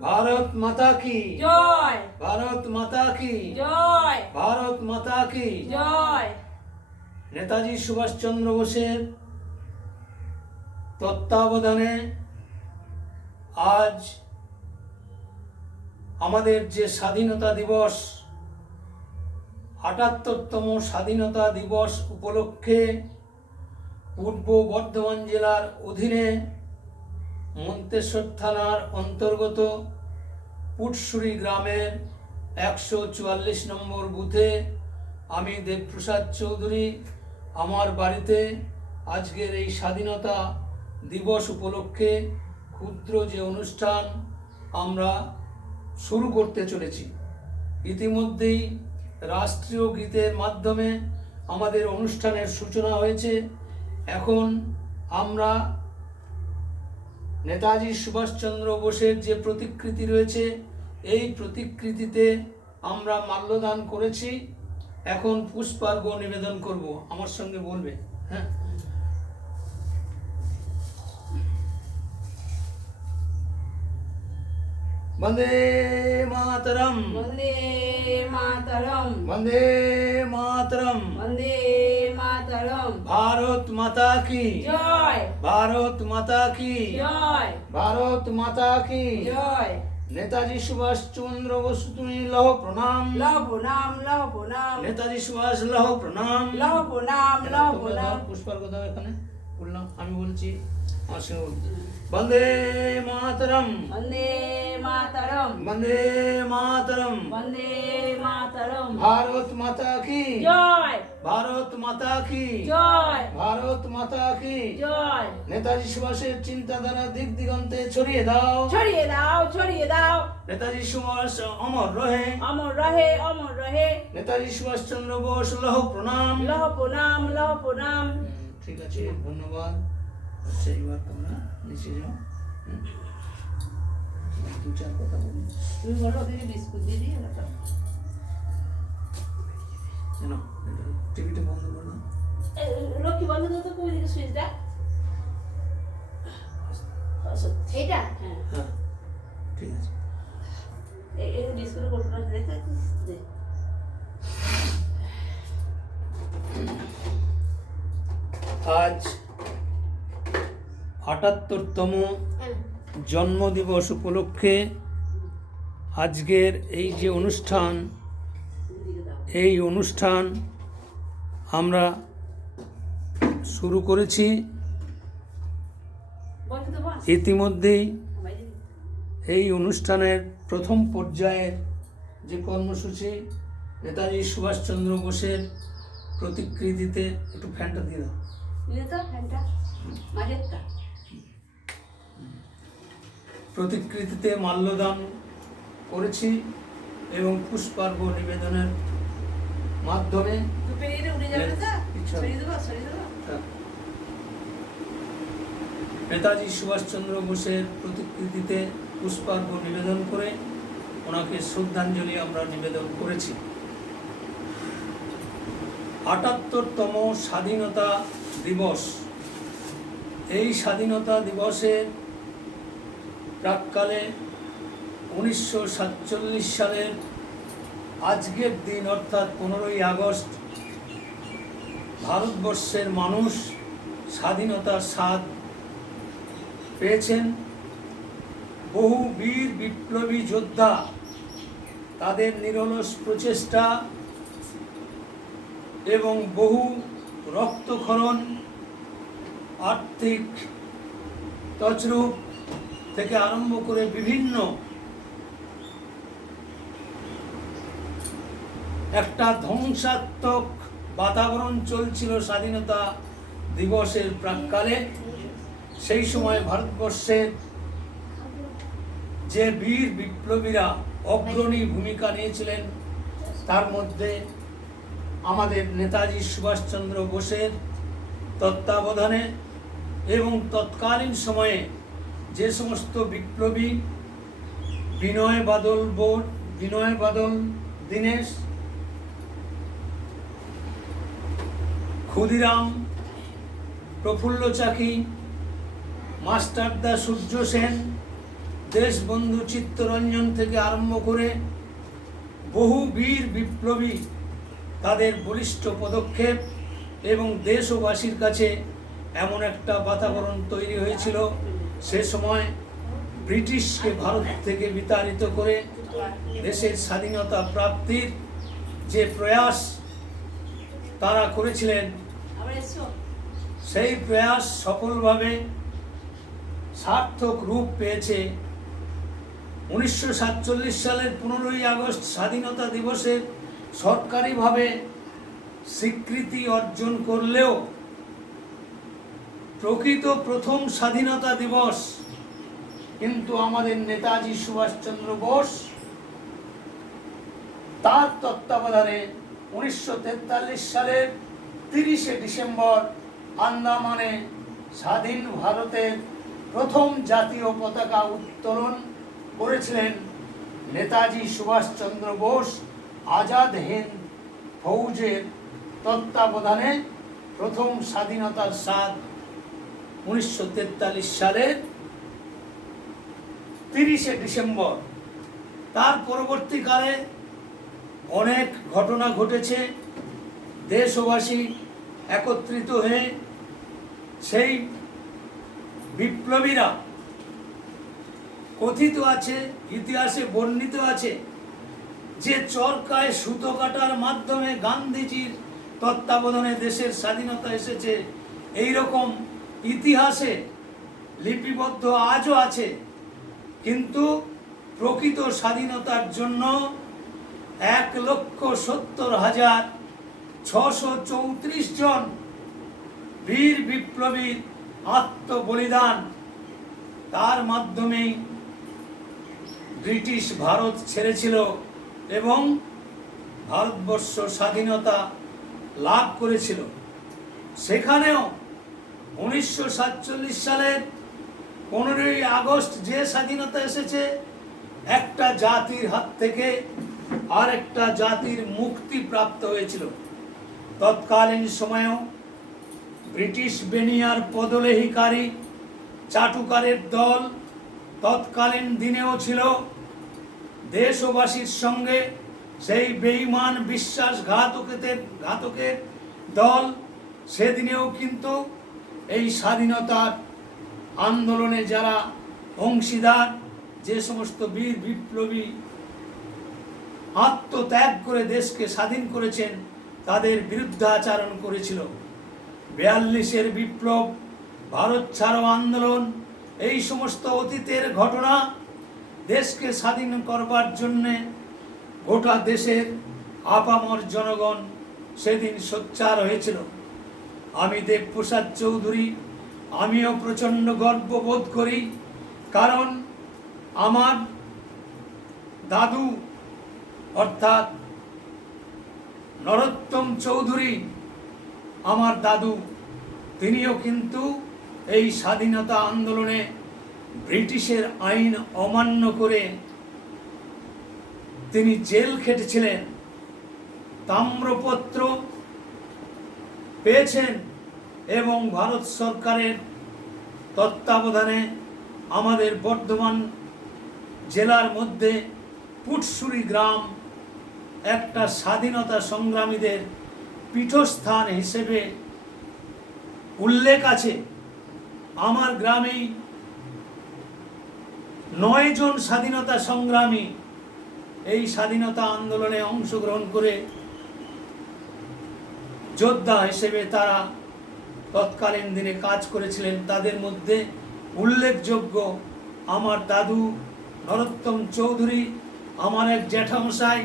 भारत माता की জয়, भारत माता की জয়, भारत माता की জয়। নেতাজি সুভাষচন্দ্র বোসের তত্ত্বাবধানে আজ আমাদের যে স্বাধীনতা দিবস ৭৮তম স্বাধীনতা দিবস উপলক্ষে পূর্ব বর্ধমান জেলার অধীনে মন্তেশ্বর থানার অন্তর্গত পুটসুরি গ্রামের ১৪৪ নম্বর বুথে আমি দেবপ্রসাদ চৌধুরী আমার বাড়িতে আজকের এই স্বাধীনতা দিবস উপলক্ষে ক্ষুদ্র যে অনুষ্ঠান আমরা শুরু করতে চলেছি। ইতিমধ্যেই রাষ্ট্রীয় গীতের মাধ্যমে আমাদের অনুষ্ঠানের সূচনা হয়েছে। এখন আমরা নেতাজি সুভাষচন্দ্র বোসের যে প্রতিকৃতি রয়েছে এই প্রতিকৃতিতে আমরা মাল্যদান করেছি। এখন পুষ্পার্ঘ্য নিবেদন করব, আমার সঙ্গে বলবে। হ্যাঁ, বন্দে মাতরম, বন্দে মাতরম, বন্দে মাতরম, বন্দে মাতরম। ভারত মাতা কি জয়, ভারত মাতা কি জয়, ভারত মাতা কি জয়। নেতাজি সুভাষ চন্দ্র বসু তুমি লহ প্রণাম, লহ প্রণাম, লহ প্রণাম, নেতাজি সুভাষ লহ প্রণাম। লহ প্রণাম, লহ প্রণাম। পুষ্পার্ঘ্য দাও। এখানে বললাম, আমি বলছি, আমার সঙ্গে বলছি। বন্দে মাতরম, বন্দে মাতরম, বন্দে মাতরম, বন্দে মাতরম। ভারত মাতা কি জয়, ভারত মাতা কি জয়, ভারত মাতা কি জয়। নেতাজি সুভাষের চিন্তাধারা দিক দিগন্তে ছড়িয়ে দাও, ছড়িয়ে দাও, ছড়িয়ে দাও। নেতাজি সুভাষ অমর রহে, অমর রহে, অমর রহে। নেতাজি সুভাষ চন্দ্র বোস লহ প্রণাম। লহ প্রণাম, লহ প্রণাম। ঠিক আছে, ধন্যবাদ। সেইবার তোমরা নিচে যাও। দু চার কথা বলি। তুমি বলো, ওদেরকে বিস্কুট দিয়ে দিই না তো? জানো, টিভিটা বন্ধ করো। লক্ষ্মী বন্ধ করতে কোন দিকে সুইচটা? সত্যি এইটা হ্যাঁ হ্যাঁ ঠিক আছে। এই বিস্কুটের কৌটোটা দেখে দে আজ ৭৮তম জন্মদিবস উপলক্ষে আজকের এই যে অনুষ্ঠান, এই অনুষ্ঠান আমরা শুরু করেছি। বলতে তো বল ইতিমধ্যেই বাইরে এই অনুষ্ঠানের প্রথম পর্যায়ের যে কর্মসূচি নেতাজি সুভাষচন্দ্র বোসের প্রতিকৃতিতে, একটু ফ্যানটা দিয়ে দাও, নিয়ে তো ফ্যানটা মাঝেরটা প্রতিকৃতিতে মাল্যদান করেছি এবং পুষ্পার্ঘ নিবেদনের মাধ্যমে তো পেরিয়ে উড়ে যাবে না ইচ্ছা। সরিয়ে দেবো নেতাজি সুভাষচন্দ্র বোসের প্রতিকৃতিতে পুষ্পার্ঘ নিবেদন করে ওনাকে শ্রদ্ধাঞ্জলি আমরা নিবেদন করেছি। ৭৮তম স্বাধীনতা দিবস, এই স্বাধীনতা দিবসের প্রাক্কালে 1947 সালের আজকের দিন অর্থাৎ 15ই আগস্ট ভারতবর্ষের মানুষ স্বাধীনতার স্বাদ পেয়েছেন। বহু বীর বিপ্লবী যোদ্ধা তাদের নিরলস প্রচেষ্টা এবং বহু রক্তক্ষরণ, আর্থিক তছরূপ থেকে আরম্ভ করে বিভিন্ন একটা ধ্বংসাত্মক বাতাবরণ চলছিল স্বাধীনতা দিবসের প্রাক্কালে। সেই সময় ভারতবর্ষের যে বীর বিপ্লবীরা অগ্রণী ভূমিকা নিয়েছিলেন তার মধ্যে আমাদের নেতাজি সুভাষচন্দ্র বোসের তত্ত্বাবধানে এবং তৎকালীন সময়ে যে সমস্ত বিপ্লবী বিনয় বাদল দীনেশ, ক্ষুদিরাম, প্রফুল্ল চাকি, মাস্টারদা সূর্য সেন, দেশবন্ধু চিত্তরঞ্জন থেকে আরম্ভ করে বহু বীর বিপ্লবী তাদের বলিষ্ঠ পদক্ষেপ এবং দেশবাসীর কাছে এমন একটা বাতাবরণ তৈরি হয়েছিল সে সময় ব্রিটিশকে ভারত থেকে বিতাড়িত করে দেশের স্বাধীনতা প্রাপ্তির যে প্রয়াস তারা করেছিলেন, আবার এসো সেই প্রয়াস সফলভাবে সার্থক রূপ পেয়েছে। 1947 সালের 15ই আগস্ট স্বাধীনতা দিবসের সরকারিভাবে স্বীকৃতি অর্জন করলেও প্রকৃত প্রথম স্বাধীনতা দিবস কিন্তু আমাদের নেতাজি সুভাষচন্দ্র বোস তার তত্ত্বাবধানে 1943 সালের 30শে ডিসেম্বর আন্দামানে স্বাধীন ভারতের প্রথম জাতীয় পতাকা উত্তোলন করেছিলেন নেতাজি সুভাষচন্দ্র বোস আজাদ হিন্দ ফৌজের তত্ত্বাবধানে। প্রথম স্বাধীনতার স্বাদ 1943 সালের 30শে ডিসেম্বর। তার পরবর্তীকালে অনেক ঘটনা ঘটেছে। দেশবাসী একত্রিত হয়ে সেই বিপ্লবীরা, কথিত আছে, ইতিহাসে বর্ণিত আছে যে চরকায় সুতো কাটার মাধ্যমে গান্ধীজির তত্ত্বাবধানে দেশের স্বাধীনতা এসেছে, এই রকম ইতিহাসে লিপিবদ্ধ আজও আছে। কিন্তু প্রকৃত স্বাধীনতার জন্য 1,70,634 জন বীর বিপ্লবীর আত্মবলিদান, তার মাধ্যমেই ব্রিটিশ ভারত ছেড়েছিল এবং ভারতবর্ষ স্বাধীনতা লাভ করেছিল। সেখানেও 1947 সালের 15ই আগস্ট যে স্বাধীনতা এসেছে, একটা জাতির হাত থেকে আরেকটা জাতির মুক্তি প্রাপ্ত হয়েছিল। তৎকালীন সময়েও ব্রিটিশ বেনিয়ার পদলেহিকারী চাটুকারের দল তৎকালীন দিনেও ছিল দেশবাসীর সঙ্গে। সেই বেঈমান ঘাতকের দল সেদিনেও কিন্তু এই স্বাধীনতার আন্দোলনে যারা অংশীদার, যে সমস্ত বীর বিপ্লবী আত্মত্যাগ করে দেশকে স্বাধীন করেছেন, তাদের বিরুদ্ধে আচরণ করেছিল। 42-এর বিপ্লব, ভারত ছাড়ো আন্দোলন, এই সমস্ত অতীতের ঘটনা দেশকে স্বাধীন করবার জন্যে গোটা দেশের আপামর জনগণ সেদিন সোচ্চার হয়েছিল। আমি দেবপ্রসাদ চৌধুরী, আমিও প্রচণ্ড গর্ববোধ করি, কারণ আমার দাদু অর্থাৎ নরোত্তম চৌধুরী, আমার দাদু, তিনিও কিন্তু এই স্বাধীনতা আন্দোলনে ব্রিটিশের আইন অমান্য করে তিনি জেল খেটেছিলেন, তাম্রপত্র পেয়েছেন এবং ভারত সরকারের তত্ত্বাবধানে আমাদের বর্ধমান জেলার মধ্যে পুটসুরি গ্রাম একটা স্বাধীনতা সংগ্রামীদের পীঠস্থান হিসেবে উল্লেখ আছে। আমার গ্রামেই 9 জন স্বাধীনতা সংগ্রামী এই স্বাধীনতা আন্দোলনে অংশগ্রহণ করে যোদ্ধা হিসেবে তারা তৎকালীন দিনে কাজ করেছিলেন। তাদের মধ্যে উল্লেখযোগ্য আমার দাদু নরোত্তম চৌধুরী, আমার এক জ্যাঠামশাই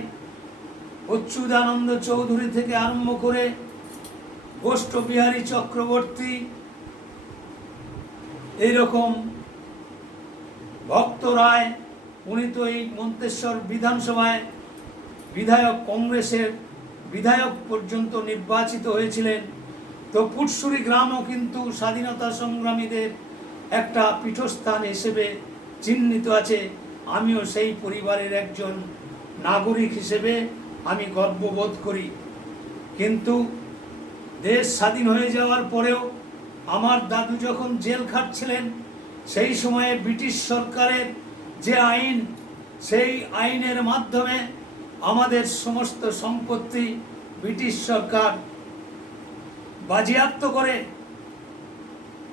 অচ্যুতানন্দ চৌধুরী থেকে আরম্ভ করে গোষ্ঠবিহারী চক্রবর্তী, এইরকম ভক্ত রায়, উনি তো এই মন্তেশ্বর বিধানসভায় বিধায়ক, কংগ্রেসের বিধায়ক পর্যন্ত নির্বাচিত হয়েছিলেন। তো পুটসুরি গ্রামও কিন্তু স্বাধীনতা সংগ্রামীদের একটা পীঠস্থান হিসেবে চিহ্নিত আছে। আমিও সেই পরিবারের একজন নাগরিক হিসেবে আমি গর্ববোধ করি। কিন্তু দেশ স্বাধীন হয়ে যাওয়ার পরেও আমার দাদু যখন জেল খাটছিলেন, সেই সময়ে ব্রিটিশ সরকারের যে আইন, সেই আইনের মাধ্যমে আমাদের সমস্ত সম্পত্তি ব্রিটিশ সরকার বাজেয়াপ্ত করে।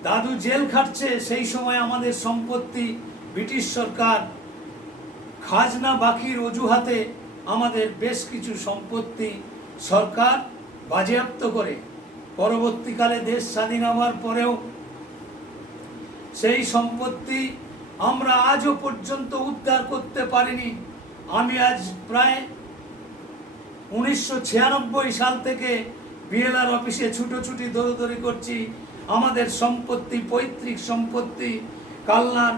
দাদু জেল খাটছে, সেই সময় আমাদের সম্পত্তি ব্রিটিশ সরকার খাজনা বাকির অজুহাতে আমাদের বেশ কিছু সম্পত্তি সরকার বাজেয়াপ্ত করে। পরবর্তীকালে দেশ স্বাধীন হওয়ার পরেও সেই সম্পত্তি আমরা আজও পর্যন্ত উদ্ধার করতে পারিনি। আমি আজ প্রায় 1996 সাল থেকে বিএলআর অফিসে ছুটোছুটি দৌড়দৌড়ি করছি। আমাদের সম্পত্তি, পৈতৃক সম্পত্তি কালনার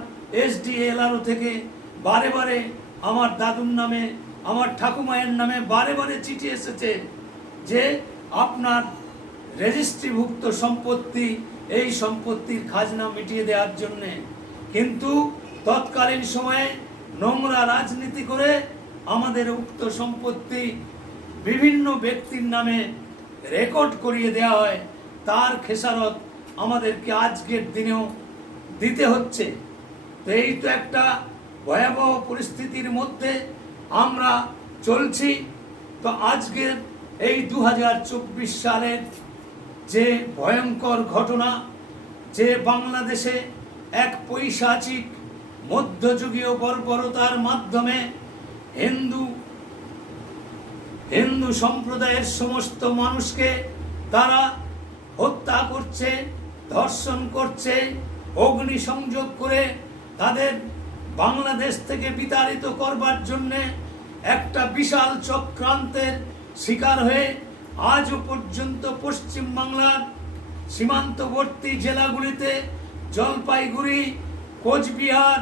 SDLRO থেকে বারে বারে আমার দাদুর নামে, আমার ঠাকুমায়ের নামে বারে বারে চিঠি এসেছে যে আপনার রেজিস্ট্রিভুক্ত সম্পত্তি, এই সম্পত্তির খাজনা মিটিয়ে দেওয়ার জন্যে। কিন্তু তৎকালীন সময়ে নোংরা রাজনীতি করে আমাদের উক্ত সম্পত্তি বিভিন্ন ব্যক্তির নামে রেকর্ড করিয়ে দেওয়া হয়, তার খেসারত আমাদেরকে আজকের দিনেও দিতে হচ্ছে। তো এই তো একটা ভয়াবহ পরিস্থিতির মধ্যে আমরা চলছি। তো আজকের এই 2024 সালের যে ভয়ঙ্কর ঘটনা, যে বাংলাদেশে এক পৈশাচিক মধ্যযুগীয় বর্বরতার মাধ্যমে হিন্দু সম্প্রদায়ের সমস্ত মানুষকে তারা হত্যা করছে, ধর্ষণ করছে, অগ্নিসংযোগ করে তাদের বাংলাদেশ থেকে বিতাড়িত করবার জন্যে একটা বিশাল চক্রান্তের শিকার হয়ে আজও পর্যন্ত পশ্চিমবাংলার সীমান্তবর্তী জেলাগুলিতে জলপাইগুড়ি, কোচবিহার,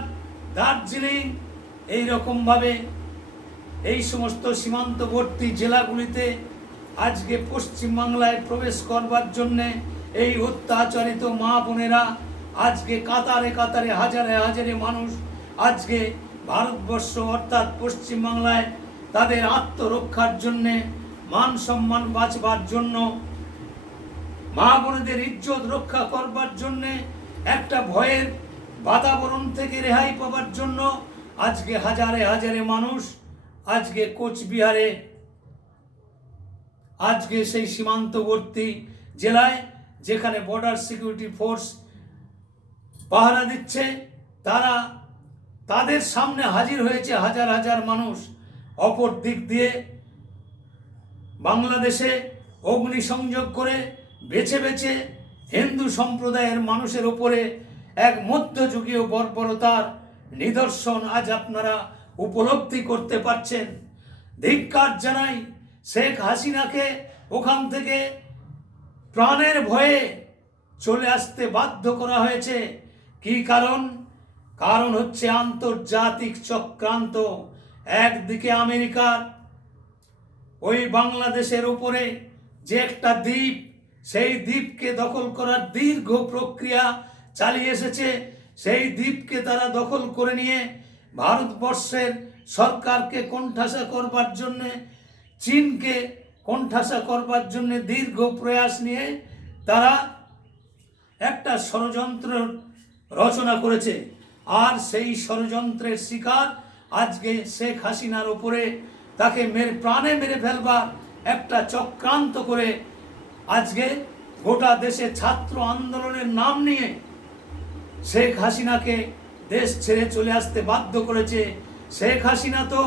দার্জিলিং, এইরকমভাবে এই সমস্ত সীমান্তবর্তী জেলাগুলিতে আজকে পশ্চিমবাংলায় প্রবেশ করবার জন্যে এই অত্যাচারিত মা বোনেরা আজকে কাতারে কাতারে হাজারে হাজারে মানুষ আজকে ভারতবর্ষ অর্থাৎ পশ্চিমবাংলায় তাদের আত্মরক্ষার জন্যে, মান সম্মান বাঁচবার জন্য, মা বোনেদের ইজ্জত রক্ষা করবার জন্যে একটা ভয়ের বাতাবরণ থেকে রেহাই পাওয়ার জন্য আজকে হাজারে হাজারে মানুষ আজকে কোচবিহারে, আজকে সেই সীমান্তবর্তী জেলায় যেখানে বর্ডার সিকিউরিটি ফোর্স পাহারা দিচ্ছে, তাদের সামনে হাজির হয়েছে হাজার হাজার মানুষ। অপর দিক দিয়ে বাংলাদেশে অগ্নিসংযোগ করে বেছে বেছে হিন্দু সম্প্রদায়ের মানুষের ওপরে এক মধ্যযুগীয় বর্বরতার নিদর্শন আজ আপনারা উপলব্ধি করতে পারছেন। ধিক্কার জানাই, শেখ হাসিনাকে ওখান থেকে প্রাণের ভয়ে চলে আসতে বাধ্য করা হয়েছে। কি কারণ? কারণ হচ্ছে আন্তর্জাতিক চক্রান্ত। একদিকে আমেরিকার ওই বাংলাদেশের উপরে যে একটা দ্বীপ, সেই দ্বীপকে দখল করার দীর্ঘ প্রক্রিয়া চালিয়ে এসেছে। সেই দ্বীপকে তারা দখল করে নিয়ে ভারতবর্ষের সরকারকে কোণঠাসা করবার জন্যে, চীনকে কোণঠাসা করবার জন্যে দীর্ঘ প্রয়াস নিয়ে তারা একটা ষড়যন্ত্র রচনা করেছে। আর সেই ষড়যন্ত্রের শিকার আজকে শেখ হাসিনার ওপরে তাকে প্রাণে মেরে ফেলবার একটা চক্রান্ত করে আজকে গোটা দেশে ছাত্র আন্দোলনের নাম নিয়ে শেখ হাসিনাকে দেশ ছেড়ে চলে আসতে বাধ্য করেছে। শেখ হাসিনা তো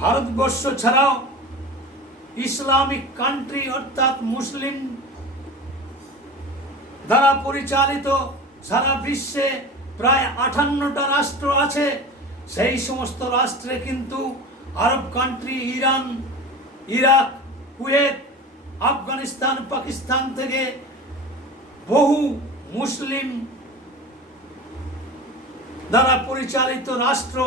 ভারতবর্ষ ছাড়াও ইসলামিক কান্ট্রি অর্থাৎ মুসলিম দ্বারা পরিচালিত সারা বিশ্বে প্রায় 58টা রাষ্ট্র আছে। সেই সমস্ত রাষ্ট্রে কিন্তু Arab country, Iran, Iraq, Kuwait, Afghanistan, Pakistan থেকে বহু মুসলিম দ্বারা পরিচালিত রাষ্ট্র,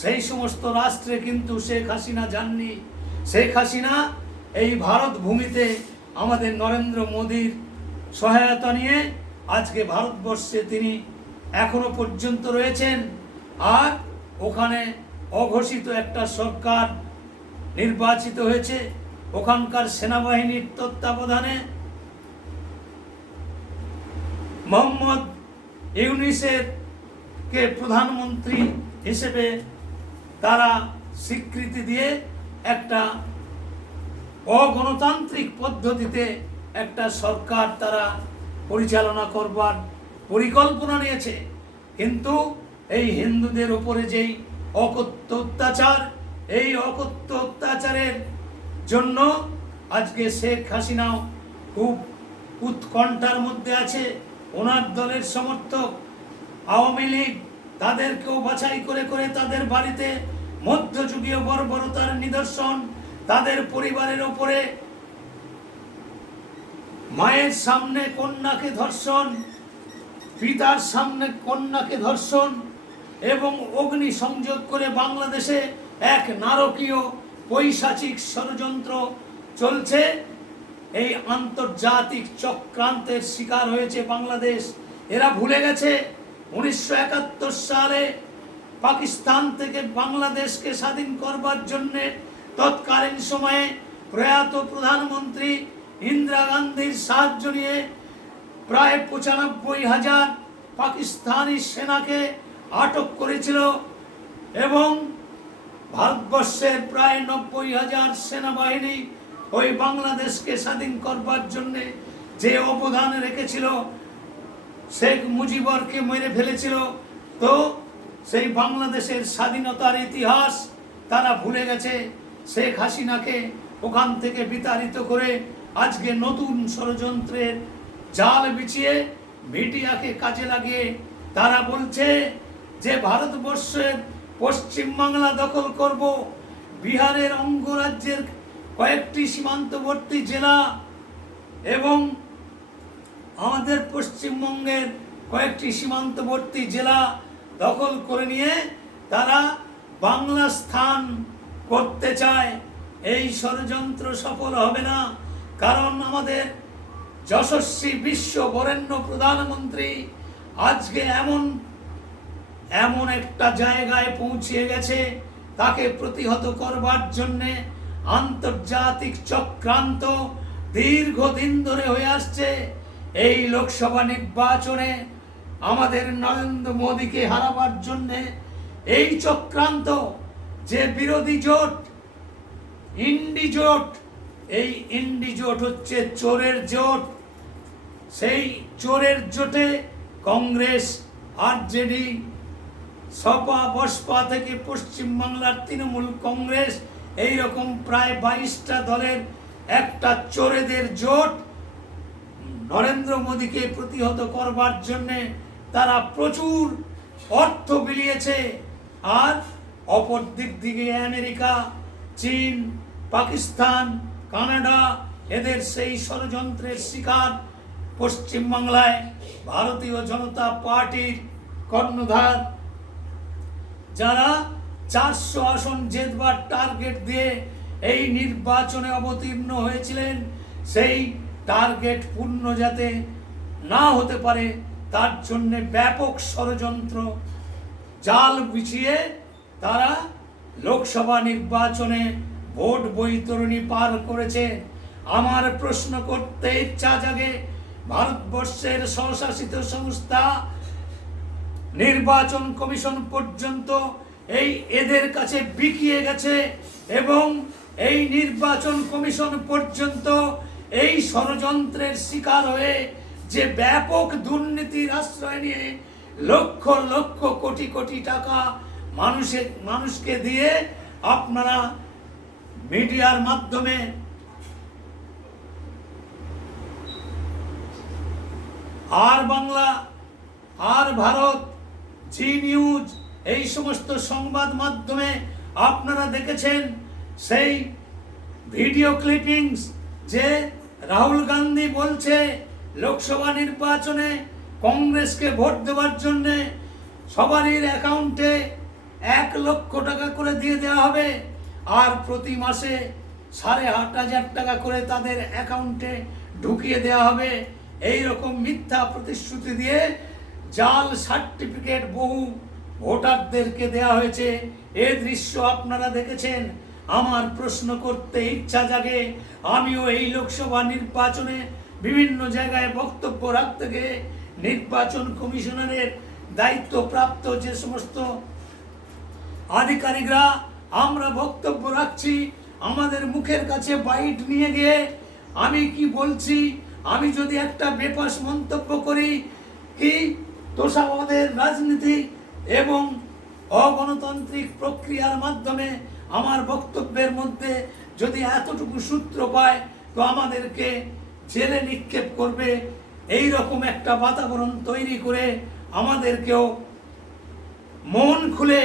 সেই সমস্ত রাষ্ট্রে কিন্তু শেখ হাসিনা যাননি। শেখ হাসিনা এই ভারত ভূমিতে আমাদের নরেন্দ্র মোদীর সহায়তা নিয়ে আজকে ভারতবর্ষে তিনি এখনো পর্যন্ত রয়েছেন। আর ওখানে অঘোষিত একটা সরকার নির্বাচিত হয়েছে। ওখানকার সেনাবাহিনীর তত্ত্বাবধানে মোহাম্মদ ইউনূসের কে প্রধানমন্ত্রী হিসেবে তারা স্বীকৃতি দিয়ে একটা অগণতান্ত্রিক পদ্ধতিতে একটা সরকার তারা পরিচালনা করবার পরিকল্পনা নিয়েছে। কিন্তু এই হিন্দুদের ওপরে যেই অকথ্য অত্যাচার, এই অকথ্য অত্যাচারের জন্য আজকে শেখ হাসিনাও খুব উৎকণ্ঠার মধ্যে আছে। ওনার দলের সমর্থক আওয়ামী লীগ তাদেরকেও বাছাই করে করে তাদের বাড়িতে মধ্যযুগীয় বর্বরতার নিদর্শন, তাদের পরিবারের ওপরে মায়ের সামনে কন্যাকে ধর্ষণ, পিতার সামনে কন্যাকে ধর্ষণ এবং অগ্নি সংযোগ করে বাংলাদেশে এক নারকীয় পৈশাচিক ষড়যন্ত্র চলছে। এই আন্তর্জাতিক চক্রান্তের শিকার হয়েছে বাংলাদেশ। এরা ভুলে গেছে 1971 সালে পাকিস্তান থেকে বাংলাদেশকে স্বাধীন করবার জন্য তৎকালীন সময়ে প্রয়াত প্রধানমন্ত্রী ইন্দিরা গান্ধীর সাহায্য নিয়ে প্রায় 95,000 পাকিস্তানি সেনাকে আটক করেছিল এবং ভারতবর্ষের প্রায় 90,000 সেনাবাহিনী ওই বাংলাদেশকে স্বাধীন করবার জন্য যে অবদান রেখেছিল, শেখ মুজিবরকে মেরে ফেলেছিল। তো সেই বাংলাদেশের স্বাধীনতার ইতিহাস তারা ভুলে গেছে। শেখ হাসিনাকে ওখান থেকে বিতাড়িত করে আজকে নতুন ষড়যন্ত্রের জাল বিছিয়ে মিডিয়াকে কাজে লাগিয়ে তারা বলছে যে ভারতবর্ষের পশ্চিমবাংলা দখল করব, বিহারের অঙ্গরাজ্যের কয়েকটি সীমান্তবর্তী জেলা এবং আমাদের পশ্চিমবঙ্গের কয়েকটি সীমান্তবর্তী জেলা দখল করে নিয়ে তারা বাংলা স্থান করতে চায়। এই ষড়যন্ত্র সফল হবে না, কারণ আমাদের যশস্বী বিশ্ব বরেণ্য প্রধানমন্ত্রী আজকে এমন একটা জায়গায় পৌঁছে গেছে, তাকে প্রতিহত করবার জন্যে আন্তর্জাতিক চক্রান্ত দীর্ঘদিন ধরে হয়ে আসছে। এই লোকসভা নির্বাচনে আমাদের নরেন্দ্র মোদীকে হারাবার জন্যে এই চক্রান্ত, যে বিরোধী জোট ইন্ডি জোট, এই ইন্ডি জোট হচ্ছে চোরের জোট। সেই চোরের জোটে কংগ্রেস, আরজেডি, সপা, বসপা থেকে পশ্চিমবাংলার তৃণমূল কংগ্রেস, এইরকম প্রায় 22টা দলের একটা চোরেদের জোট নরেন্দ্র মোদীকে প্রতিহত করবার জন্যে তারা প্রচুর অর্থ বিলিয়েছে। আর অপর দিক দিকে আমেরিকা, চীন, পাকিস্তান, কানাডা, এদের সেই ষড়যন্ত্রের শিকার পশ্চিমবাংলায় ভারতীয় জনতা পার্টির কর্ণধার, যারা 400 আসন জেতবার টার্গেট দিয়ে এই নির্বাচনে অবতীর্ণ হয়েছিলেন। সেই টার্গেট পূর্ণ যাতে না হতে পারে তার জন্য ব্যাপক ষড়যন্ত্র জাল বিছিয়ে তারা লোকসভা নির্বাচনে ভোট বৈতরণী পার করেছে। আমার প্রশ্ন করতে ইচ্ছা জাগে, ভারতবর্ষের স্বশাসিত সংস্থা নির্বাচন কমিশন পর্যন্ত এই এদের কাছে বিকিয়ে গেছে, এবং এই নির্বাচন কমিশন পর্যন্ত এই ষড়যন্ত্রের শিকার হয়ে যে ব্যাপক দুর্নীতির আশ্রয় নিয়ে লক্ষ লক্ষ কোটি কোটি টাকা মানুষকে দিয়ে আপনারা মিডিয়ার মাধ্যমে আর বাংলা, আর ভারত, জি নিউজ, এই সমস্ত সংবাদ মাধ্যমে আপনারা দেখেছেন সেই ভিডিও ক্লিপিংস, যে রাহুল গান্ধী বলছে লোকসভা নির্বাচনে কংগ্রেসকে ভোট দেওয়ার জন্যে সবারই অ্যাকাউন্টে 1 লক্ষ টাকা করে দিয়ে দেওয়া হবে, আর প্রতি মাসে 8,500 টাকা করে তাদের অ্যাকাউন্টে ঢুকিয়ে দেওয়া হবে। এই রকম মিথ্যা প্রতিশ্রুতি দিয়ে জাল সার্টিফিকেট বহু ভোটারদেরকে দেওয়া হয়েছে। এই দৃশ্য আপনারা দেখেছেন। আমার প্রশ্ন করতে ইচ্ছা জাগে, আমিও এই লোকসভা নির্বাচনে বিভিন্ন জায়গায় বক্তব্য রাখতে গিয়ে নির্বাচন কমিশনারের দায়িত্বপ্রাপ্ত যে সমস্ত আধিকারিকরা আমরা বক্তব্য রাখছি, আমাদের মুখের কাছে বাইট নিয়ে গিয়ে আমি কি বলছি, আমি যদি একটা বেফাস মন্তব্য করি কি তোষামদের রাজনীতি এবং অগণতান্ত্রিক প্রক্রিয়ার মাধ্যমে আমার বক্তব্যের মধ্যে যদি এতটুকু সূত্র পায় তো আমাদেরকে জেলে নিক্ষেপ করবে। এই রকম একটা বাতাবরণ তৈরি করে আমাদেরকেও মন খুলে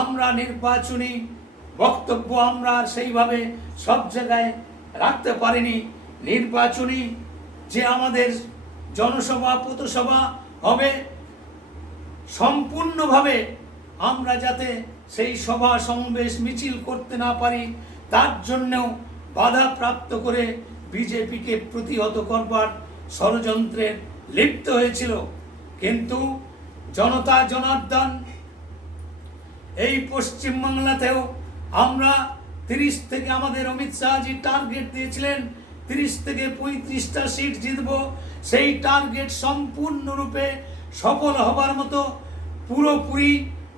আমরা নির্বাচনী বক্তব্য আমরা সেইভাবে সব জায়গায় রাখতে পারিনি। নির্বাচনী যে আমাদের জনসভা পথসভা হবে, সম্পূর্ণভাবে আমরা যাতে সেই সভা সমাবেশ মিছিল করতে না পারি তার জন্যও বাধা প্রাপ্ত করে বিজেপিকে প্রতিহত করবার ষড়যন্ত্রে লিপ্ত হয়েছিল। কিন্তু জনতা জনার্দন এই পশ্চিমবাংলাতেও আমরা 30 থেকে আমাদের অমিত শাহজি টার্গেট দিয়েছিলেন 30 থেকে 35টা সিট জিতব। সেই টার্গেট সম্পূর্ণরূপে সফল হবার মতো পুরোপুরি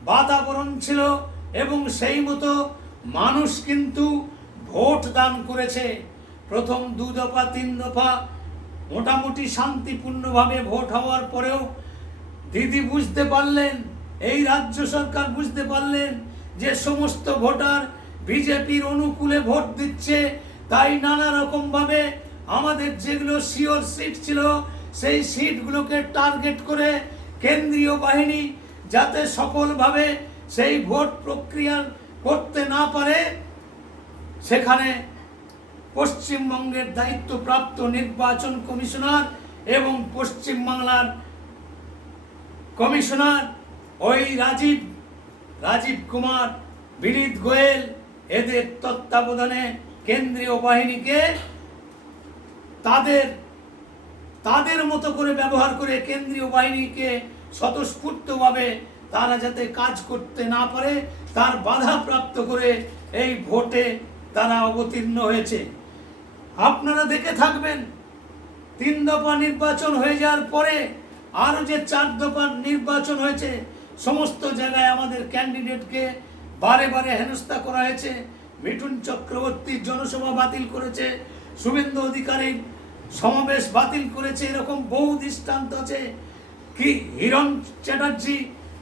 বাতাবরণ ছিল, এবং সেই মতো মানুষ কিন্তু ভোট দান করেছে। প্রথম 2 দফা 3 দফা মোটামুটি শান্তিপূর্ণভাবে ভোট হওয়ার পরেও দিদি বুঝতে পারলেন, এই রাজ্য সরকার বুঝতে পারলেন যে সমস্ত ভোটার বিজেপির অনুকূলে ভোট দিচ্ছে, তাই নানা রকমভাবে আমাদের যেগুলো শিওর সিট ছিল সেই সিটগুলোকে টার্গেট করে কেন্দ্রীয় বাহিনী যাতে সফলভাবে সেই ভোট প্রক্রিয়া করতে না পারে, সেখানে পশ্চিমবঙ্গের দায়িত্বপ্রাপ্ত নির্বাচন কমিশনার এবং পশ্চিমবাংলার কমিশনার ওই রাজীব কুমার, বিনীত গোয়েল, এদের তত্ত্বাবধানে কেন্দ্রীয় বাহিনীকে তাদের মতো করে ব্যবহার করে কেন্দ্রীয় বাহিনীকে স্বতঃস্ফূর্তভাবে তারা যাতে কাজ করতে না পারে তার বাধা প্রাপ্ত করে এই ভোটে তারা অবতীর্ণ হয়েছে। আপনারা দেখে থাকবেন 3 দফা নির্বাচন হয়ে যাওয়ার পরে আরও যে 4 দফার নির্বাচন হয়েছে, সমস্ত জায়গায় আমাদের ক্যান্ডিডেটকে বারে বারে হেনস্থা করা হয়েছে। মিঠুন চক্রবর্তীর জনসভা বাতিল করেছে, শুভেন্দু অধিকারীর সমাবেশ বাতিল করেছে, এরকম বহু দৃষ্টান্ত আছে। কি হিরণ চ্যাটার্জি,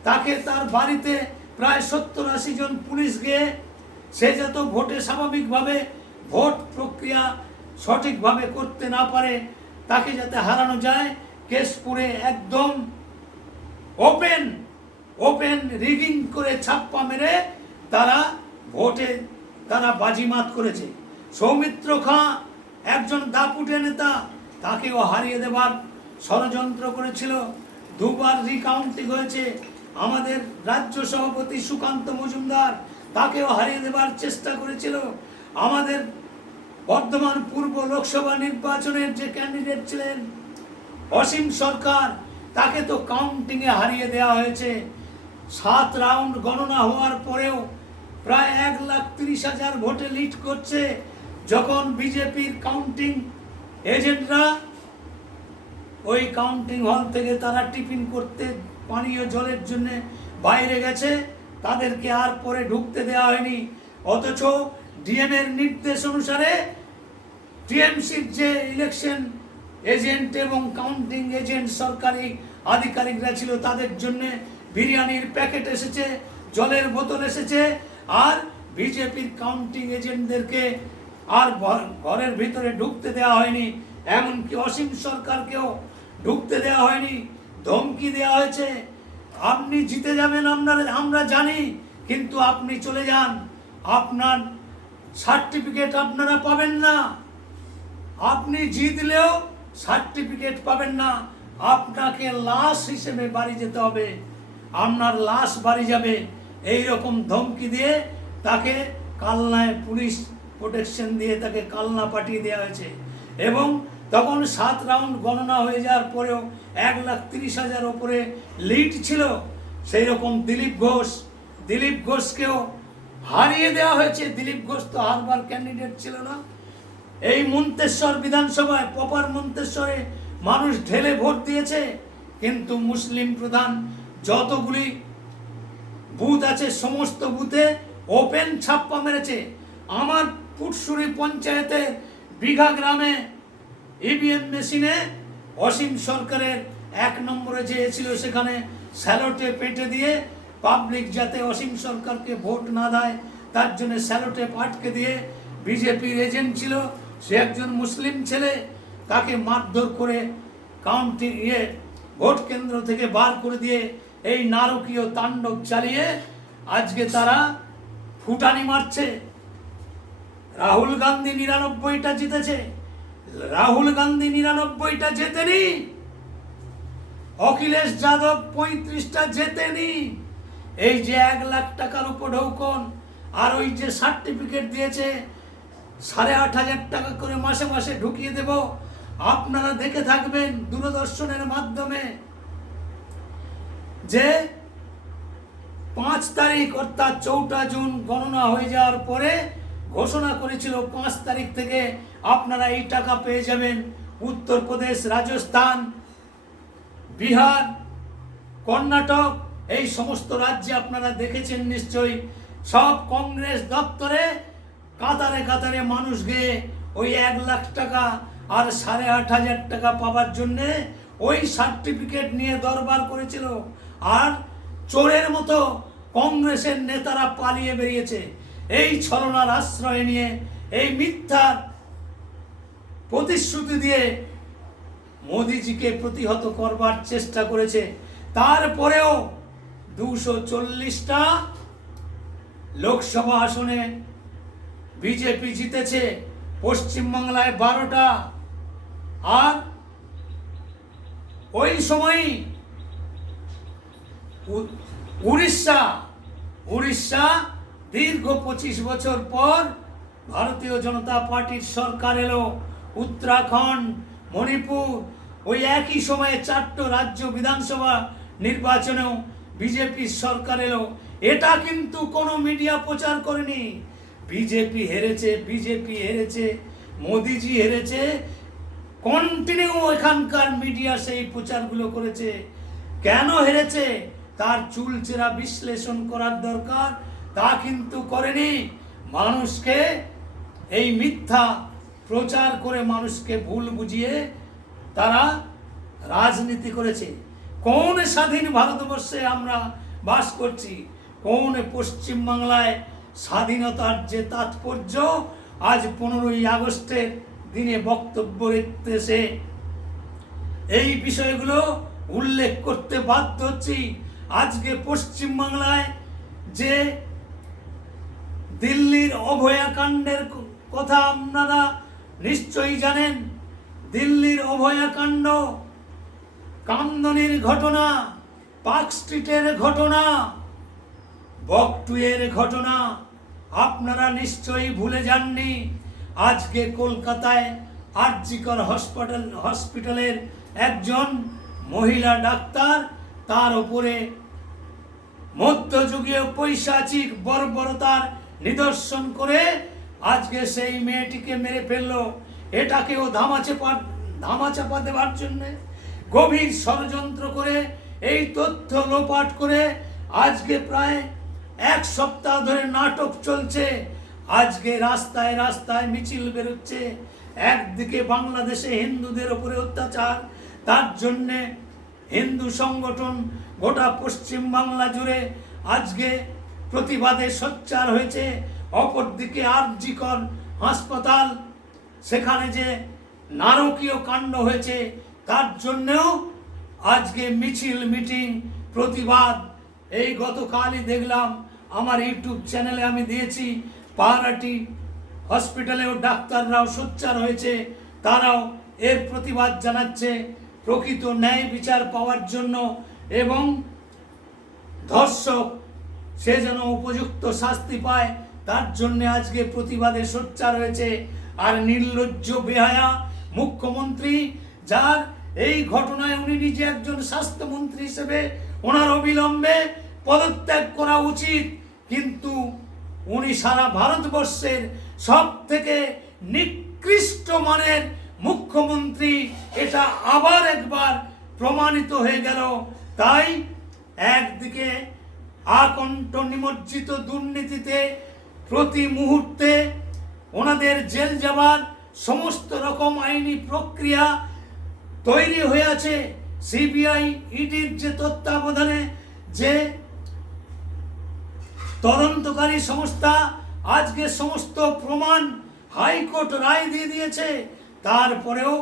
তাকে তার বাড়িতে প্রায় 70-80 জন পুলিশ গিয়ে সে যত ভোটে স্বাভাবিকভাবে ভোট প্রক্রিয়া সঠিকভাবে করতে না পারে, তাকে যাতে হারানো যায়, কেস করে একদম ওপেন রিগিং করে ছাপ্পা মেরে তারা ভোটে তারা বাজিমাত করেছে। সৌমিত্র খাঁ একজন দাপুটে নেতা, তাকেও হারিয়ে দেবার ষড়যন্ত্র করেছিল। 2 বার রিকাউন্টিং হয়েছে। আমাদের রাজ্য সভাপতি সুকান্ত মজুমদার, তাকেও হারিয়ে দেবার চেষ্টা করেছিল। আমাদের বর্ধমান পূর্ব লোকসভা নির্বাচনের যে ক্যান্ডিডেট ছিলেন অসীম সরকার, তাকে তো কাউন্টিংয়ে হারিয়ে দেওয়া হয়েছে। 7 রাউন্ড গণনা হওয়ার পরেও প্রায় 1,30,000 ভোটে লিড করছে। যখন বিজেপির কাউন্টিং এজেন্টরা ওই কাউন্টিং হল থেকে তারা টিফিন করতে পানীয় জলের জন্য বাইরে গেছে, তাদেরকে আর পরে ঢুকতে দেওয়া হয়নি। অথচ ডিএমের নির্দেশ অনুসারে টিএমসির যে ইলেকশন এজেন্ট এবং কাউন্টিং এজেন্ট সরকারি আধিকারিকরা ছিল, তাদের জন্য বিরিয়ানির প্যাকেট এসেছে, জলের বোতল এসেছে, আর বিজেপির কাউন্টিং এজেন্টদেরকে আর ঘরের ভিতরে ঢুকতে দেওয়া হয়নি। এমনকি অসীম সরকারকেও ঢুকতে দেওয়া হয়নি, ধমকি দেওয়া হয়েছে। আপনি জিতে যাবেন আমরা জানি, কিন্তু আপনি চলে যান, আপনার সার্টিফিকেট আপনারা পাবেন না। আপনি জিতলেও সার্টিফিকেট পাবেন না, আপনাকে লাশ হিসেবে বাড়ি যেতে হবে, আপনার লাশ বাড়ি যাবে। এই রকম ধমকি দিয়ে তাকে কালনায় পুলিশ প্রোটেকশন দিয়ে তাকে কালনা পাঠিয়ে দেওয়া হয়েছে। এবং তখন 7 রাউন্ড গণনা হয়ে যাওয়ার পরেও 1,30,000 ওপরে লিড ছিল। সেই রকম দিলীপ ঘোষকেও হারিয়ে দেওয়া হয়েছে। দিলীপ ঘোষ তো হারবার ক্যান্ডিডেট ছিল না। এই মন্তেশ্বর বিধানসভায়, প্রপার মন্তেশ্বরে মানুষ ঢেলে ভোট দিয়েছে, কিন্তু মুসলিম প্রধান যতগুলি বুথ আছে সমস্ত বুথে ওপেন ছাপ্পা মেরেছে। আমার পুটসুরি পঞ্চায়েতে বিঘা গ্রামে ইভিএম মেশিনে অসীম সরকারের 1 নম্বরে যে ছিল, সেখানে স্যালোটে পেটে দিয়ে পাবলিক যাতে অসীম সরকারকে ভোট না দেয় তার জন্য স্যালোটে আটকে দিয়ে, বিজেপির এজেন্ট ছিল, সে একজন মুসলিম ছেলে, তাকে মারধর করে কাউন্টিং ভোট কেন্দ্র থেকে বার করে দিয়ে এই নারকীয় তাণ্ডব চালিয়ে আজকে তারা ফুটানি মারছে। রাহুল গান্ধী 99টা জিতেছে, রাহুল গান্ধী 99টা জেতেনি, অখিলেশ যাদব 35টা জেতেনি। এই যে 1 লাখ টাকার উপর ঢৌকন, আর ওই যে সার্টিফিকেট দিয়েছে 8,500 টাকা করে মাসে মাসে ঢুকিয়ে দেব, আপনারা দেখে থাকবেন দূরদর্শনের মাধ্যমে, যে 5 তারিখ অর্থাৎ 4 জুন গণনা হয়ে যাওয়ার পরে ঘোষণা করেছিল 5 তারিখ থেকে আপনারা এই টাকা পেয়ে যাবেন। উত্তরপ্রদেশ, রাজস্থান, বিহার, কর্ণাটক, এই সমস্ত রাজ্যে আপনারা দেখেছেন নিশ্চয়ই, সব কংগ্রেস দপ্তরে কাতারে কাতারে মানুষ গিয়ে ওই 1 লাখ টাকা আর 8,500 টাকা পাওয়ার জন্যে ওই সার্টিফিকেট নিয়ে দরবার করেছিল। আর চোরের মতো কংগ্রেসের নেতারা পালিয়ে বেরিয়েছে। এই ছলনার আশ্রয় নিয়ে, এই মিথ্যার প্রতিশ্রুতি দিয়ে মোদিজিকে প্রতিহত করবার চেষ্টা করেছে। তারপরেও 240টা লোকসভা আসনে বিজেপি জিতেছে, পশ্চিমবাংলায় 12টা। আর ওই সময়ই উড়িষ্যা দীর্ঘ 25 বছর পর ভারতীয় জনতা পার্টির সরকার এলো। উত্তরাখণ্ড, মণিপুর, ওই একই সময়ে 4টো রাজ্য বিধানসভা নির্বাচনেও বিজেপির সরকার এলো। এটা কিন্তু কোনো মিডিয়া প্রচার করেনি। বিজেপি হেরেছে, মোদিজি হেরেছে, কন্টিনিউ এখানকার মিডিয়া সেই প্রচারগুলো করেছে। কেন হেরেছে তার চুলচেরা বিশ্লেষণ করার দরকার, তা কিন্তু করেনি। মানুষকে এই মিথ্যা প্রচার করে মানুষকে ভুল বুঝিয়ে তারা রাজনীতি করেছে। কোন স্বাধীন ভারতবর্ষে আমরা বাস করছি, কোন পশ্চিমবাংলায় স্বাধীনতার যে তাৎপর্য আজ 15ই আগস্টের দিনে বক্তব্য রেখতে এসে এই বিষয়গুলো উল্লেখ করতে বাধ্য হচ্ছি। আজকে পশ্চিমবাংলায় যে দিল্লির অভয়াকাণ্ডের কথা আপনারা নিশ্চয়ই জানেন। দিল্লির অভয়াকাণ্ড, কামদনির ঘটনা, পার্ক স্ট্রিটের ঘটনা, বকটুয়ের ঘটনা আপনারা নিশ্চয়ই ভুলে যাননি। আজকে কলকাতায় আরজিকর হসপিটালের একজন মহিলা ডাক্তার, তার উপরে মধ্যযুগীয় পৈশাচিক বর্বরতার নিদর্শন করে আজকে সেই মেয়েটিকে মেরে ফেললো। এটাকেও ধামাচাপা দেওয়ার জন্য গভীর ষড়যন্ত্র করে এই তথ্য লোপাট করে আজকে প্রায় 1 সপ্তাহ ধরে নাটক চলছে। আজকে রাস্তায় রাস্তায় মিছিল বেরোচ্ছে। একদিকে বাংলাদেশে হিন্দুদের উপরে অত্যাচার, তার জন্যে হিন্দু সংগঠন গোটা পশ্চিম বাংলা জুড়ে আজকে প্রতিবাদে সোচ্চার হয়েছে। অপরদিকে আরজিকর হাসপাতাল, সেখানে যে নারকীয় কাণ্ড হয়েছে তার জন্যেও আজকে মিছিল, মিটিং, প্রতিবাদ। এই গতকালই দেখলাম আমার ইউটিউব চ্যানেলে আমি দিয়েছি, পাহারাটি হসপিটালেও ডাক্তাররাও সোচ্চার হয়েছে, তারাও এর প্রতিবাদ জানাচ্ছে প্রকৃত ন্যায় বিচার পাওয়ার জন্য এবং ধর্ষক সে যেন উপযুক্ত শাস্তি পায় তার জন্য আজকে প্রতিবাদে সোচ্চার হয়েছে। আর নির্লজ্জ বেহায়া মুখ্যমন্ত্রী, যার এই ঘটনায় উনি নিজে একজন স্বাস্থ্যমন্ত্রী হিসেবে ওনার অবিলম্বে পদত্যাগ করা উচিত, কিন্তু উনি সারা ভারতবর্ষের সব থেকে নিকৃষ্ট মানের মুখ্যমন্ত্রী, এটা আবার একবার প্রমাণিত হয়ে গেল। তাই একদিকে আকণ্ঠ নিমজ্জিত দুর্নীতিতে প্রতি মুহূর্তে ওনাদের জেল যাবার সমস্ত রকম আইনি প্রক্রিয়া তৈরি হয়ে আছে। সিবিআই, ইডির যে তত্ত্বাবধানে যে তদন্তকারী সংস্থা আজকে সমস্ত প্রমাণ হাইকোর্ট রায় দিয়ে দিয়েছে, তারপরেও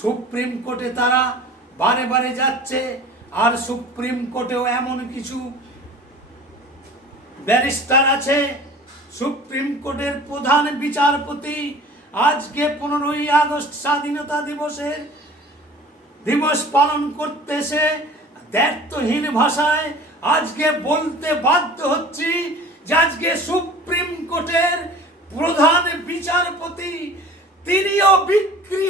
সুপ্রিম কোর্টে তারা বারে বারে যাচ্ছে। আর সুপ্রিম কোর্টেও এমন কিছু ব্যারিস্টার আছে, সুপ্রিম কোর্টের প্রধান বিচারপতি আজকে 15ই আগস্ট স্বাধীনতা দিবস পালন করতে এসে দ্ব্যর্থহীন ভাষায় আজকে বলতে বাধ্য হচ্ছি যে আজকে সুপ্রিম কোর্টের প্রধান বিচারপতি তিনিও বিক্রি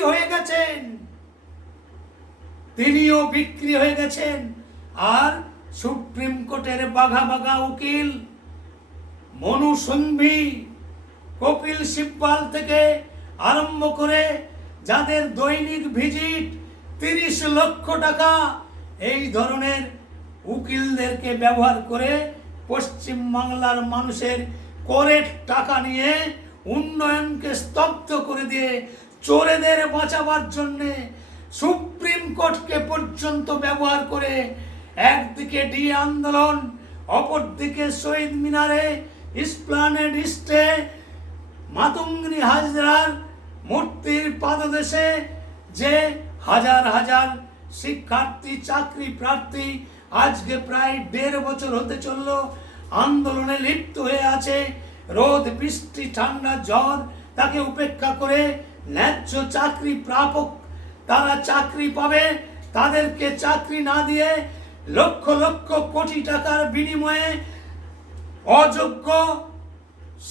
হয়ে গেছেন। আর সুপ্রিম কোর্টের বাঘা বাঘা উকিল মনু সিংভি, কপিল সিব্বাল থেকে আরম্ভ করে যাদের দৈনিক ভিজিট 30 লক্ষ টাকা, এই ধরনের উকিলদেরকে ব্যবহার করে পশ্চিম বাংলার মানুষের করের টাকা নিয়ে উন্নয়নকে স্তব্ধ করে দিয়ে চোরেদের বাঁচাবার জন্যে সুপ্রিম কোর্টকে পর্যন্ত ব্যবহার করে একদিকে ডি আন্দোলন, অপরদিকে শহীদ মিনারে, ইসপ্লানেড ইস্টে, মাতঙ্গিনী হাজরার মূর্তির পাদদেশে যে হাজার হাজার শিক্ষার্থী, চাকরি প্রার্থী আজকে প্রায় 1.5 বছর হতে চলল আন্দোলনে লিপ্ত হয়ে আছে। রোদ, বৃষ্টি, ঠান্ডা, ঝড় তাকে উপেক্ষা করে ন্যায্য চাকরি প্রাপক তারা চাকরি পাবে, তাদেরকে চাকরি না দিয়ে লক্ষ লক্ষ কোটি টাকার বিনিময়ে অযোগ্য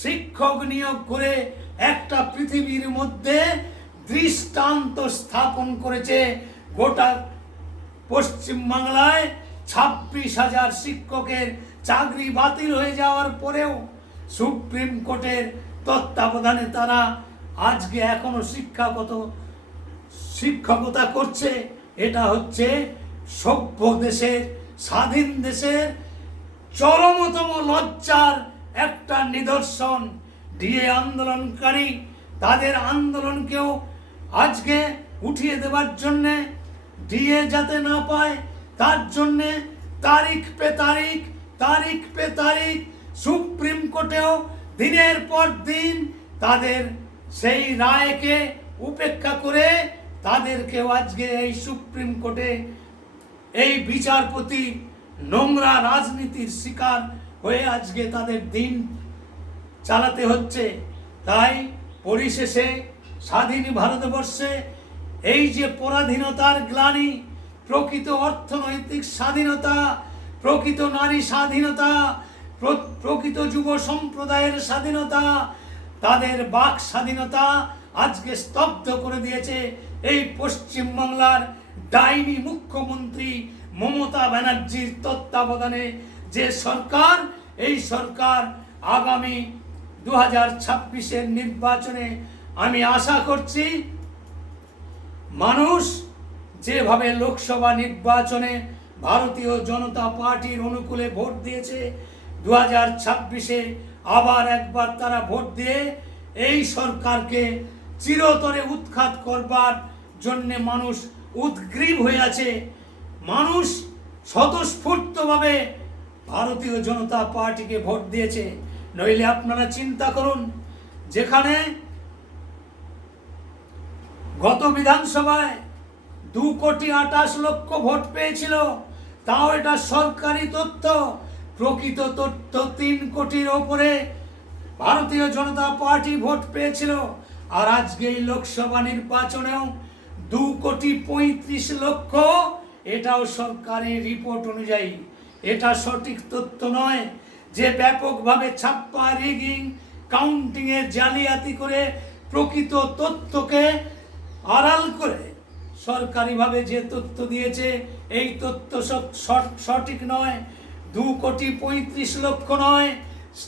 শিক্ষক নিয়োগ করে একটা পৃথিবীর মধ্যে দৃষ্টান্ত স্থাপন করেছে। গোটা পশ্চিম বাংলায় 26,000 শিক্ষকের চাকরি বাতিল হয়ে যাওয়ার পরেও সুপ্রিম কোর্টের তত্ত্বাবধানে তারা আজকে এখনো শিক্ষাগত শিক্ষকতা করছে, এটা হচ্ছে সভ্য দেশের, স্বাধীন দেশের চরমতম লজ্জার একটা নিদর্শন। ডিএ আন্দোলনকারী তাদের আন্দোলনকেও আজকে উঠিয়ে দেওয়ার জন্যে, ডিএ যাতে না পায় তার জন্যে তারিখ পে তারিখ সুপ্রিম কোর্টেও দিনের পর দিন তাদের সেই রায়কে উপেক্ষা করে তাদেরকেও আজকে এই সুপ্রিম কোর্টে এই বিচারপতি নোংরা রাজনীতির শিকার হয়ে আজকে তাদের দিন চালাতে হচ্ছে। তাই পরিশেষে স্বাধীন ভারতবর্ষে এই যে পরাধীনতার গ্লানি, প্রকৃত অর্থনৈতিক স্বাধীনতা, প্রকৃত নারী স্বাধীনতা, প্রকৃত যুব সম্প্রদায়ের স্বাধীনতা, তাদের বাক স্বাধীনতা আজকে স্তব্ধ করে দিয়েছে এই পশ্চিমবাংলার ডাইনি মুখ্যমন্ত্রী মমতা ব্যানার্জির তত্ত্বাবধানে যে সরকার। এই সরকার আগামী 2026-এর নির্বাচনে আমি আশা করছি মানুষ যেভাবে লোকসভা নির্বাচনে ভারতীয় জনতা পার্টির অনুকূলে ভোট দিয়েছে, 2026-এ আবার একবার তারা ভোট দিয়ে এই সরকারকে চিরতরে উৎখাত করবার জন্যে মানুষ উদ্গ্রীব হয়ে আছে। মানুষ স্বতঃস্ফূর্তভাবে ভারতীয় জনতা পার্টিকে ভোট দিয়েছে। নইলে আপনারা চিন্তা করুন, যেখানে গত বিধানসভায় 2,28,00,000 ভোট পেয়েছিল, তাও এটা সরকারি তথ্য, প্রকৃত তথ্য 3 কোটির ওপরে ভারতীয় জনতা পার্টি ভোট পেয়েছিল। আর আজকে এই লোকসভা নির্বাচনেও 2,35,00,000, এটাও সরকারি রিপোর্ট অনুযায়ী। এটা সঠিক তথ্য নয় যে ব্যাপকভাবে ছাপ্পা, রিগিং, কাউন্টিংয়ের জালিয়াতি করে প্রকৃত তথ্যকে আড়াল করে সরকারিভাবে যে তথ্য দিয়েছে এই তথ্য সঠিক নয়। 2,35,00,000 নয়,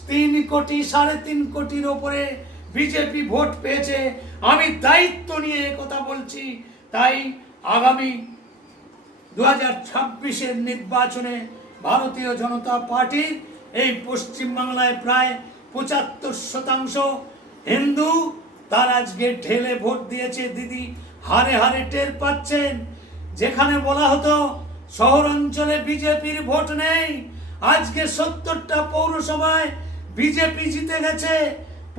3 কোটি, 3.5 কোটির ওপরে বিজেপি ভোট পেয়েছে। আমি দায়িত্ব নিয়ে কথা বলছি। তাই আগামী 2026-এর নির্বাচনে ভারতীয় জনতা পার্টির এই পশ্চিমবাংলায় প্রায় 75% হিন্দু, তার আজকে ঢেলে ভোট দিয়েছে। দিদি হারে হারে টের পাচ্ছেন। যেখানে বলা হতো শহর অঞ্চলে বিজেপির ভোট নেই, আজকে 70টা পৌরসভায় বিজেপি জিতে গেছে।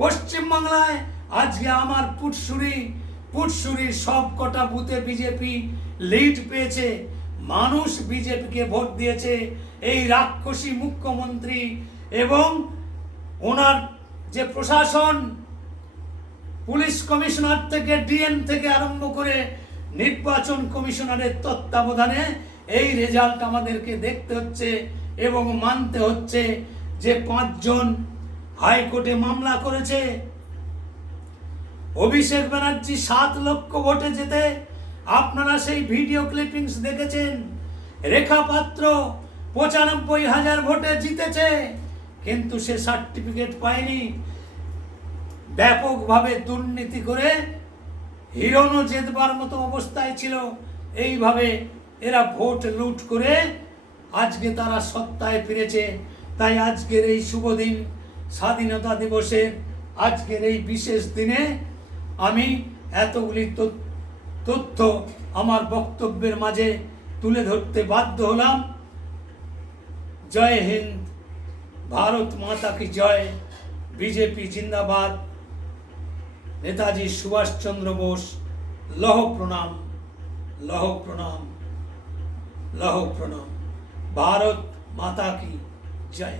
পশ্চিমবাংলায় আজকে আমার পুটসুরির সব কটা বুথে বিজেপি লিড পেয়েছে। মানুষ বিজেপিকে ভোট দিয়েছে। এই রাক্ষসী মুখ্যমন্ত্রী এবং ওনার যে প্রশাসন, পুলিশ কমিশনার থেকে ডিএম থেকে আরম্ভ করে নির্বাচন কমিশনারের তত্ত্বাবধানে এই রেজাল্ট আমাদেরকে দেখতে হচ্ছে এবং মানতে হচ্ছে যে 5 জন হাইকোর্টে মামলা করেছে। অভিষেক ব্যানার্জি 7 লক্ষ ভোটে যেতে আপনারা সেই ভিডিও ক্লিপিংস দেখেছেন। রেখা পাত্র 95,000 ভোটে জিতেছে, কিন্তু সে সার্টিফিকেট পায়নি। ব্যাপকভাবে দুর্নীতি করে হিরণও জেতবার মতো অবস্থায় ছিল। এইভাবে এরা ভোট লুট করে আজকে তারা সত্তায় ফিরেছে। তাই আজকের এই শুভ দিন, স্বাধীনতা দিবসের আজকের এই বিশেষ দিনে আমি এতগুলি তথ্য আমার বক্তব্যের মাঝে তুলে ধরতে বাধ্য হলাম। জয় হিন্দ, ভারত মাতা কি জয়, বিজেপি জিন্দাবাদ, নেতাজি সুভাষচন্দ্র বোস লৌহ প্রণাম, লৌহ প্রণাম, লৌহ প্রণাম। ভারত মাতা কি জয়।